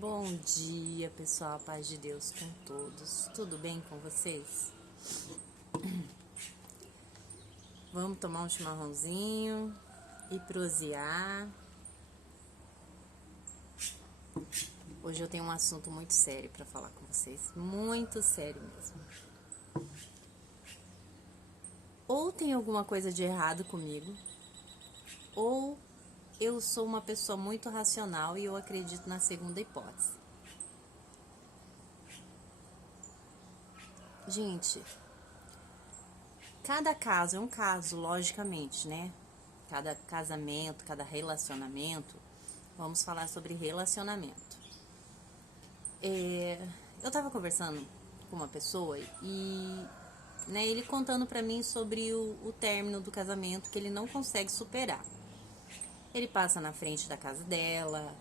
Bom dia, pessoal, paz de Deus com todos. Tudo bem com vocês? Vamos tomar um chimarrãozinho e prosear. Hoje eu tenho um assunto muito sério para falar com vocês, muito sério mesmo. Ou tem alguma coisa de errado comigo, ou eu sou uma pessoa muito racional e eu acredito na segunda hipótese. Gente, cada caso é um caso, logicamente, né? Cada casamento, cada relacionamento. Vamos falar sobre relacionamento. Eu tava conversando com uma pessoa e ele contando pra mim sobre o término do casamento que ele não consegue superar. Ele passa na frente da casa dela,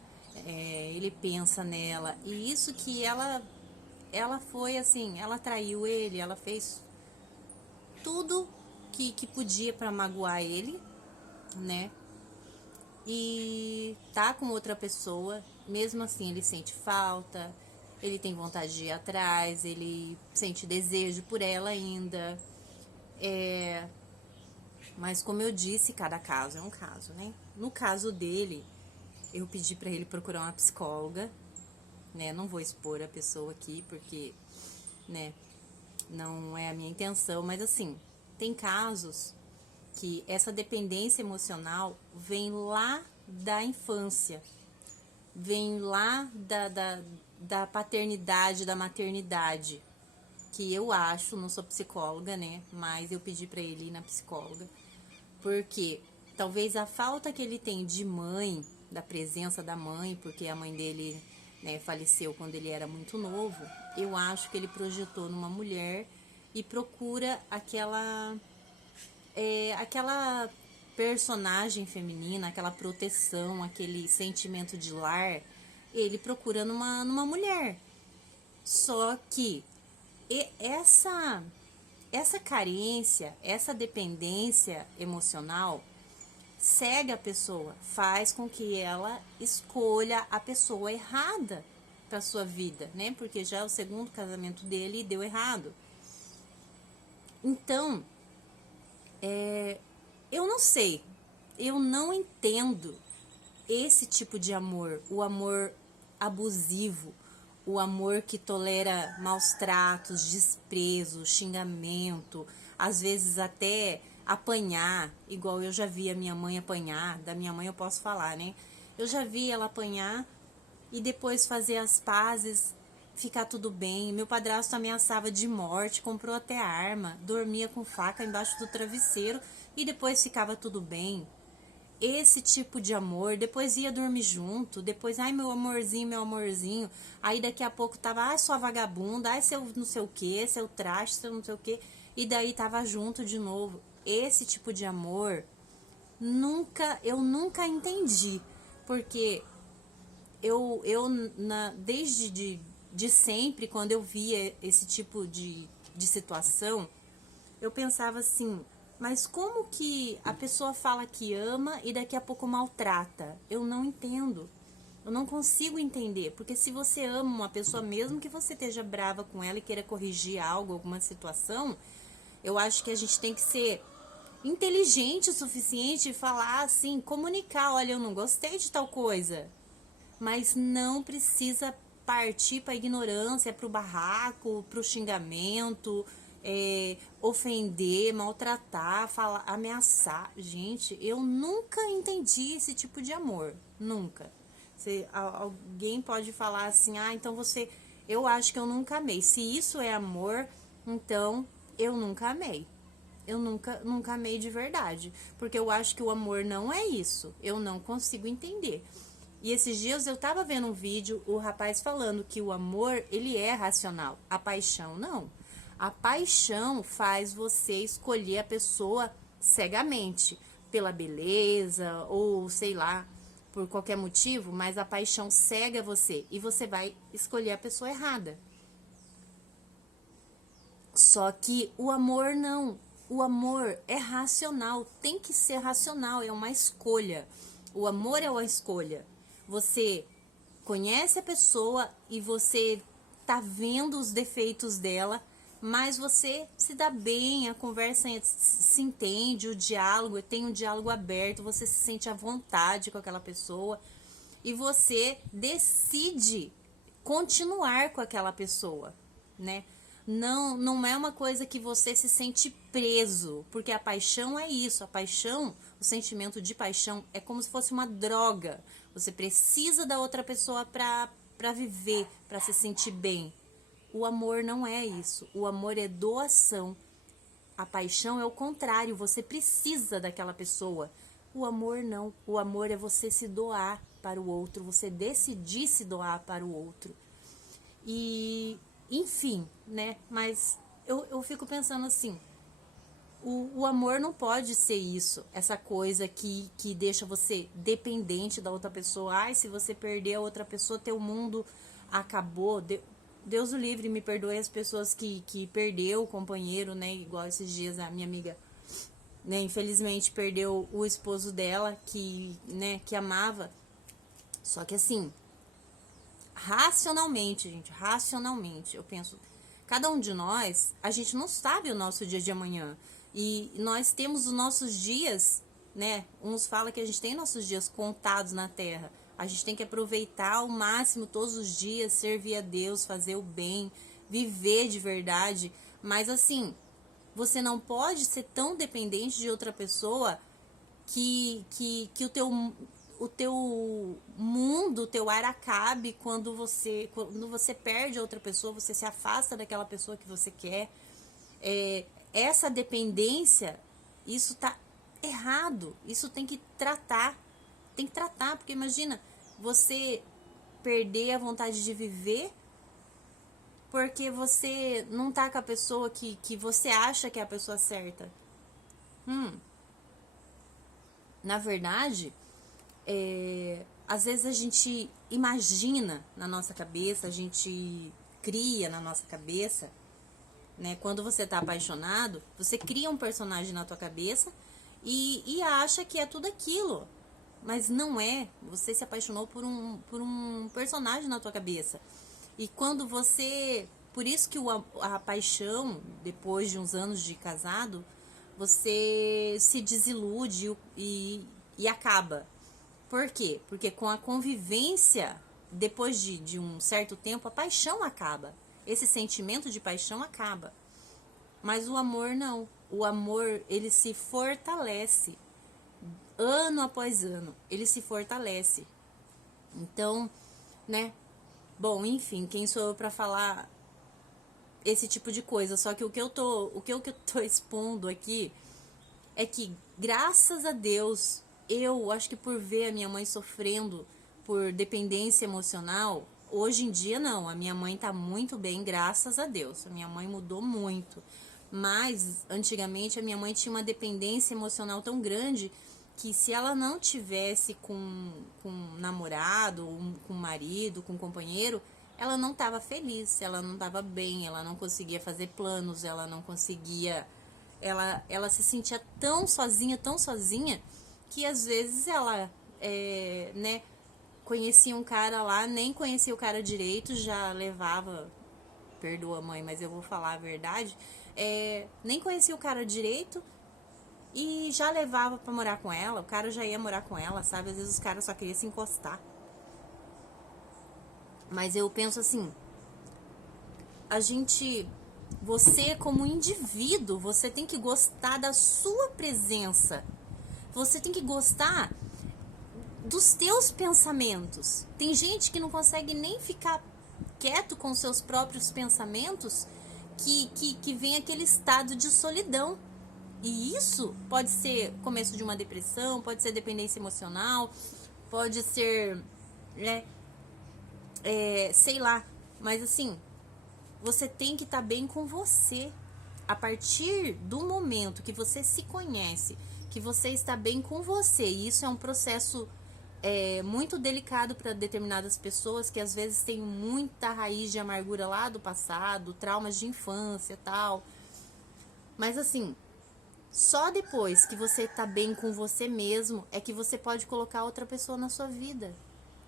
ele pensa nela, e isso que ela foi assim, ela traiu ele, ela fez tudo que podia pra magoar ele, né? E tá com outra pessoa, mesmo assim ele sente falta, ele tem vontade de ir atrás, ele sente desejo por ela ainda. Mas como eu disse, cada caso é um caso, né? No caso dele, eu pedi pra ele procurar uma psicóloga, né? Não vou expor a pessoa aqui porque, né, não é a minha intenção, mas assim, tem casos que essa dependência emocional vem lá da infância, vem lá da paternidade, da maternidade, que eu acho, não sou psicóloga, né, mas eu pedi pra ele ir na psicóloga, porque talvez a falta que ele tem de mãe, da presença da mãe, porque a mãe dele, né, faleceu quando ele era muito novo, eu acho que ele projetou numa mulher e procura aquela personagem feminina, aquela proteção, aquele sentimento de lar, ele procura numa mulher. Só que essa carência, essa dependência emocional cega a pessoa, faz com que ela escolha a pessoa errada para sua vida, né? Porque já é o segundo casamento dele e deu errado. Então, eu não sei, eu não entendo esse tipo de amor, o amor abusivo, o amor que tolera maus tratos, desprezo, xingamento, às vezes até apanhar, igual eu já vi a minha mãe apanhar, da minha mãe eu posso falar, né? Eu já vi ela apanhar e depois fazer as pazes, ficar tudo bem. Meu padrasto ameaçava de morte, comprou até arma, dormia com faca embaixo do travesseiro e depois ficava tudo bem. Esse tipo de amor, depois ia dormir junto, depois, ai meu amorzinho, aí daqui a pouco tava, ai sua vagabunda, ai seu não sei o que, seu traste, seu não sei o que, e daí tava junto de novo. Esse tipo de amor, eu nunca entendi, porque desde de sempre, quando eu via esse tipo de situação, eu pensava assim, mas como que a pessoa fala que ama e daqui a pouco maltrata? Eu não entendo. Eu não consigo entender, porque se você ama uma pessoa, mesmo que você esteja brava com ela e queira corrigir algo, alguma situação, eu acho que a gente tem que ser inteligente o suficiente e falar assim, comunicar, olha, eu não gostei de tal coisa, mas não precisa partir para ignorância, para o barraco, para o xingamento, ofender, maltratar, falar, ameaçar. Gente, eu nunca entendi esse tipo de amor, nunca. Alguém pode falar assim, ah, então você, eu acho que eu nunca amei. Se isso é amor, então eu nunca amei. Eu nunca amei de verdade, porque eu acho que o amor não é isso. Eu não consigo entender. E esses dias eu tava vendo um vídeo, o rapaz falando que o amor, ele é racional. A paixão, não. A paixão faz você escolher a pessoa cegamente, pela beleza, ou sei lá, por qualquer motivo, mas a paixão cega você e você vai escolher a pessoa errada. Só que o amor não. O amor é racional, tem que ser racional, é uma escolha. O amor é uma escolha. Você conhece a pessoa e você tá vendo os defeitos dela, mas você se dá bem, a conversa se entende, o diálogo, tem um diálogo aberto, você se sente à vontade com aquela pessoa e você decide continuar com aquela pessoa, né? Não é uma coisa que você se sente preso, porque a paixão é isso, a paixão, o sentimento de paixão é como se fosse uma droga. Você precisa da outra pessoa para viver, para se sentir bem. O amor não é isso, o amor é doação. A paixão é o contrário, você precisa daquela pessoa. O amor não, o amor é você se doar para o outro, você decidir se doar para o outro. E, enfim, né? Mas eu fico pensando assim, o amor não pode ser isso, essa coisa que deixa você dependente da outra pessoa. Ai, se você perder a outra pessoa, teu mundo acabou. Deus o livre, me perdoe as pessoas que perdeu o companheiro, né? Igual esses dias a minha amiga, né, infelizmente perdeu o esposo dela, né, que amava. Só que assim, racionalmente, gente, racionalmente, eu penso, cada um de nós, a gente não sabe o nosso dia de amanhã. E nós temos os nossos dias, né? Uns falam que a gente tem nossos dias contados na terra. A gente tem que aproveitar ao máximo todos os dias, servir a Deus, fazer o bem, viver de verdade. Mas assim, você não pode ser tão dependente de outra pessoa que o teu mundo, o teu ar acabe quando você perde a outra pessoa, você se afasta daquela pessoa que você quer. Essa dependência, isso tá errado, isso tem que tratar, porque imagina, você perder a vontade de viver porque você não tá com a pessoa que você acha que é a pessoa certa. Na verdade, às vezes a gente imagina na nossa cabeça, a gente cria na nossa cabeça, né? Quando você tá apaixonado, você cria um personagem na tua cabeça e acha que é tudo aquilo. Mas não é. Você se apaixonou por um personagem na tua cabeça. E quando você... Por isso que a paixão, depois de uns anos de casado, você se desilude e acaba. Por quê? Porque com a convivência, depois de um certo tempo, a paixão acaba. Esse sentimento de paixão acaba. Mas o amor não. O amor, ele se fortalece. Ano após ano, ele se fortalece. Então, né? Bom, enfim, quem sou eu para falar esse tipo de coisa? Só que o que eu tô expondo aqui é que, graças a Deus, eu acho que por ver a minha mãe sofrendo por dependência emocional, hoje em dia não, a minha mãe tá muito bem, graças a Deus. A minha mãe mudou muito. Mas, antigamente, a minha mãe tinha uma dependência emocional tão grande que se ela não tivesse com um namorado, com um marido, com um companheiro, ela não estava feliz, ela não estava bem, ela não conseguia fazer planos, ela não conseguia... Ela se sentia tão sozinha, que às vezes ela, né, conhecia um cara lá, nem conhecia o cara direito, já levava... Perdoa, mãe, mas eu vou falar a verdade. Nem conhecia o cara direito e já levava pra morar com ela. O cara já ia morar com ela, sabe? Às vezes os caras só queriam se encostar. Mas eu penso assim, você como indivíduo, você tem que gostar da sua presença. Você tem que gostar dos teus pensamentos. Tem gente que não consegue nem ficar quieto com seus próprios pensamentos, que vem aquele estado de solidão. E isso pode ser começo de uma depressão, pode ser dependência emocional, pode ser, né, sei lá. Mas assim, você tem que estar bem com você. A partir do momento que você se conhece, que você está bem com você, e isso é um processo muito delicado para determinadas pessoas que às vezes têm muita raiz de amargura lá do passado, traumas de infância e tal. Mas assim, só depois que você tá bem com você mesmo é que você pode colocar outra pessoa na sua vida.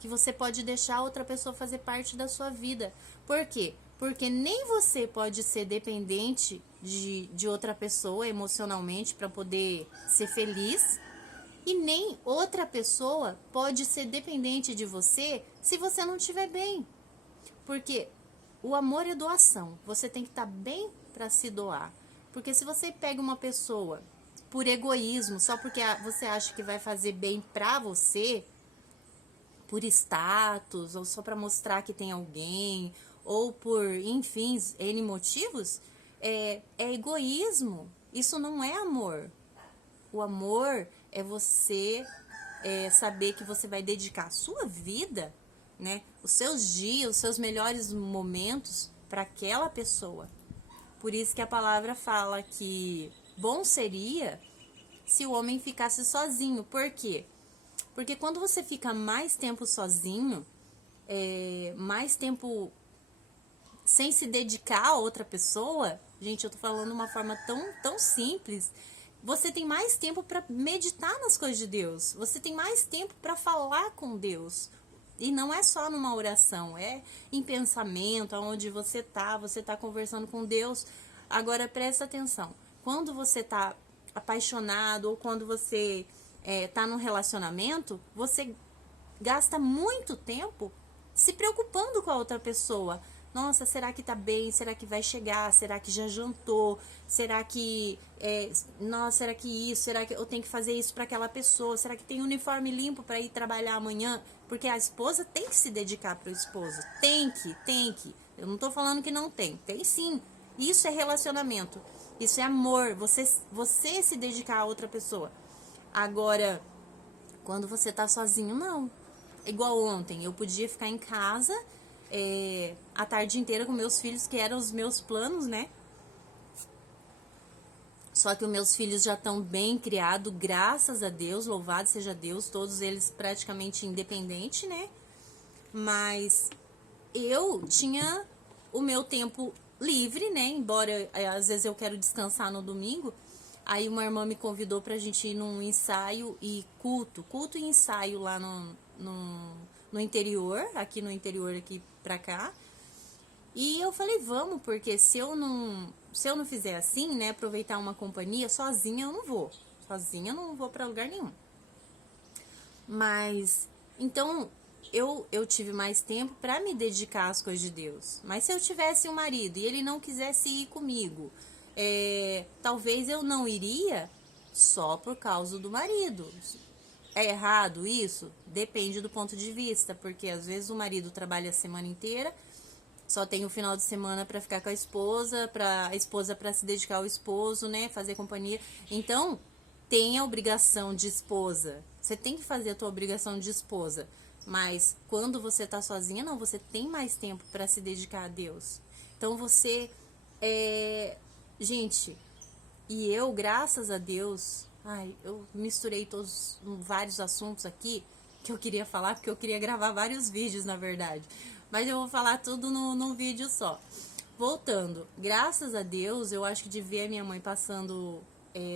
que você pode deixar outra pessoa fazer parte da sua vida. Por quê? Porque nem você pode ser dependente de outra pessoa emocionalmente para poder ser feliz, e nem outra pessoa pode ser dependente de você se você não estiver bem. Porque o amor é doação. Você tem que estar bem para se doar. Porque se você pega uma pessoa por egoísmo, só porque você acha que vai fazer bem para você, por status, ou só para mostrar que tem alguém, ou por, enfim, N motivos, é egoísmo. Isso não é amor. O amor é você saber que você vai dedicar a sua vida, né, os seus dias, os seus melhores momentos para aquela pessoa. Por isso que a palavra fala que bom seria se o homem ficasse sozinho. Por quê? Porque quando você fica mais tempo sozinho, mais tempo sem se dedicar a outra pessoa, gente, eu tô falando uma forma tão simples, você tem mais tempo para meditar nas coisas de Deus, você tem mais tempo para falar com Deus. E não é só numa oração, é em pensamento, onde você tá conversando com Deus. Agora presta atenção, quando você tá apaixonado ou quando você tá num relacionamento, você gasta muito tempo se preocupando com a outra pessoa. Nossa, será que tá bem? Será que vai chegar? Será que já jantou? Será que nossa, será que isso? Será que eu tenho que fazer isso para aquela pessoa? Será que tem uniforme limpo para ir trabalhar amanhã? Porque a esposa tem que se dedicar pro esposo. Tem que. Eu não tô falando que não tem. Tem sim. Isso é relacionamento. Isso é amor. Você se dedicar a outra pessoa. Agora, quando você tá sozinho, não. Igual ontem, eu podia ficar em casa a tarde inteira com meus filhos, que eram os meus planos, né? Só que os meus filhos já estão bem criados, graças a Deus, louvado seja Deus, todos eles praticamente independentes, né? Mas eu tinha o meu tempo livre, né? Embora às vezes eu quero descansar no domingo. Aí uma irmã me convidou pra gente ir num ensaio e culto e ensaio lá no interior, aqui no interior aqui pra cá. E eu falei, vamos, porque se eu não fizer assim, né, aproveitar uma companhia, sozinha eu não vou. Sozinha eu não vou pra lugar nenhum. Mas, então, eu tive mais tempo pra me dedicar às coisas de Deus. Mas se eu tivesse um marido e ele não quisesse ir comigo, talvez eu não iria só por causa do marido. É errado isso? Depende do ponto de vista, porque às vezes o marido trabalha a semana inteira, só tem o final de semana para ficar com a esposa para se dedicar ao esposo, né, fazer companhia. Então, tem a obrigação de esposa. Você tem que fazer a tua obrigação de esposa. Mas quando você tá sozinha, não, você tem mais tempo para se dedicar a Deus. Então você gente, e eu, graças a Deus, eu misturei vários assuntos aqui que eu queria falar, porque eu queria gravar vários vídeos, na verdade. Mas eu vou falar tudo num vídeo só. Voltando, graças a Deus, eu acho que de ver a minha mãe passando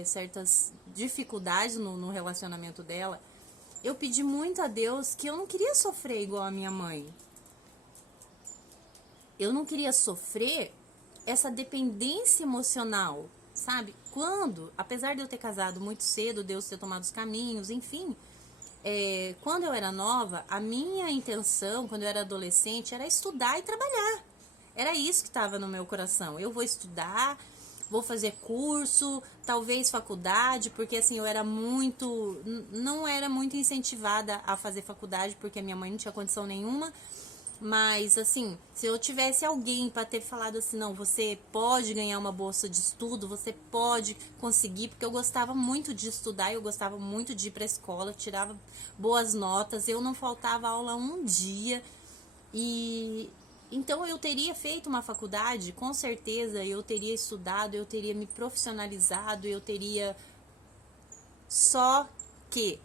certas dificuldades no relacionamento dela, eu pedi muito a Deus que eu não queria sofrer igual a minha mãe. Eu não queria sofrer essa dependência emocional, sabe? Quando, apesar de eu ter casado muito cedo, Deus ter tomado os caminhos, enfim, quando eu era nova, a minha intenção, quando eu era adolescente, era estudar e trabalhar. Era isso que estava no meu coração. Eu vou estudar, vou fazer curso, talvez faculdade, porque assim, eu era não era muito incentivada a fazer faculdade, porque a minha mãe não tinha condição nenhuma. Mas, assim, se eu tivesse alguém para ter falado assim, não, você pode ganhar uma bolsa de estudo, você pode conseguir, porque eu gostava muito de estudar, eu gostava muito de ir para a escola, tirava boas notas, eu não faltava aula um dia. E então eu teria feito uma faculdade, com certeza eu teria estudado, eu teria me profissionalizado, eu teria. Só que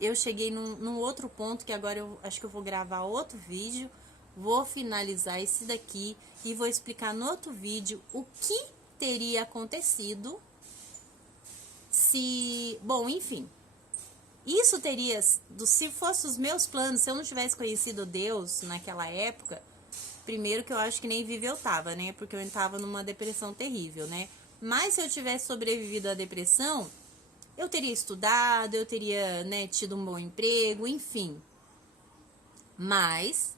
eu cheguei num outro ponto que agora eu acho que eu vou gravar outro vídeo, vou finalizar esse daqui e vou explicar no outro vídeo o que teria acontecido se... Bom, enfim, Isso teria, se fosse os meus planos, se eu não tivesse conhecido Deus naquela época, primeiro que eu acho que nem vivo eu tava, né? Porque eu estava numa depressão terrível, né? Mas se eu tivesse sobrevivido à depressão, eu teria estudado, eu teria, né, tido um bom emprego, enfim. Mas,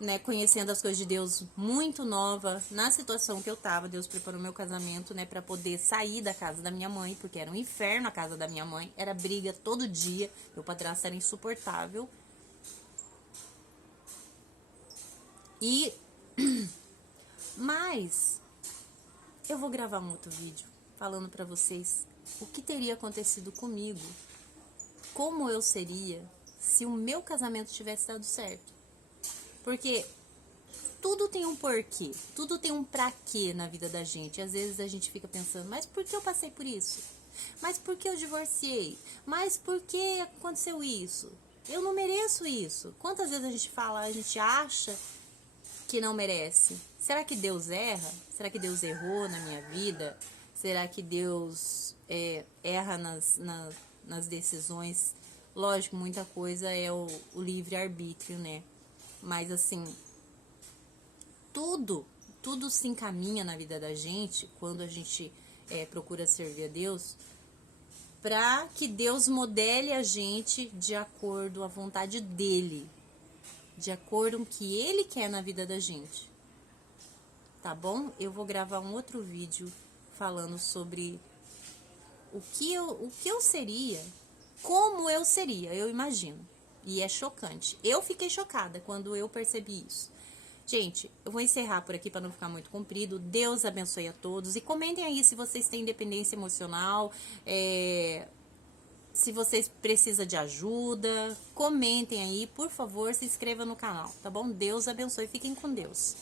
né, conhecendo as coisas de Deus muito nova, na situação que eu tava, Deus preparou meu casamento, né, para poder sair da casa da minha mãe, porque era um inferno a casa da minha mãe, era briga todo dia, meu padrasto era insuportável. E mas eu vou gravar um outro vídeo falando para vocês o que teria acontecido comigo, como eu seria se o meu casamento tivesse dado certo. Porque tudo tem um porquê, tudo tem um pra quê na vida da gente. Às vezes a gente fica pensando, mas por que eu passei por isso? Mas por que eu divorciei? Mas por que aconteceu isso? Eu não mereço isso. Quantas vezes a gente fala, a gente acha que não merece? Será que Deus erra? Será que Deus errou na minha vida? Será que Deus erra nas decisões? Lógico, muita coisa é o livre-arbítrio, né? Mas assim, tudo se encaminha na vida da gente quando a gente procura servir a Deus, para que Deus modele a gente de acordo à vontade dele, de acordo com o que ele quer na vida da gente. Tá bom? Eu vou gravar um outro vídeo falando sobre o que eu seria, como eu seria, eu imagino. E é chocante. Eu fiquei chocada quando eu percebi isso. Gente, eu vou encerrar por aqui para não ficar muito comprido. Deus abençoe a todos. E comentem aí se vocês têm dependência emocional, se vocês precisam de ajuda. Comentem aí, por favor, se inscreva no canal, tá bom? Deus abençoe. Fiquem com Deus.